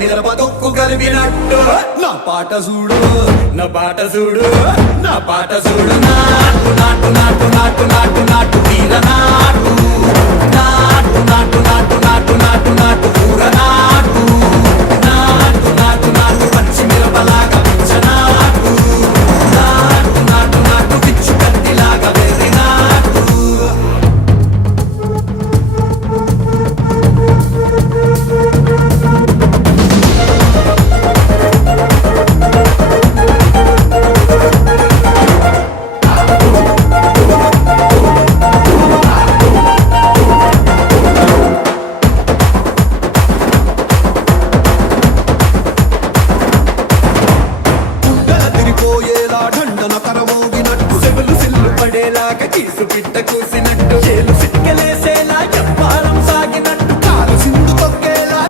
మిరప తొక్కు కలిపినట్టు నా పాట చూడు నా పాట చూడు నా పాట చూడు నాటు నాటు నాటు నాటు నాటు నాటు తీర నాటు నాటు నాటు నాటు నాటు నాటు నాటు కూర నాటు నాటు నాటు నాటు పచ్చి మిరపలాగా పిచ్చ నాటు నాటు నాటు నాటు పిచ్చు కత్తిలాగా వెర్రి నాటు దండన కరమోగినట్టు సెవెలు సిల్లు పడేలాగా కీసు పిట్ట కూసిన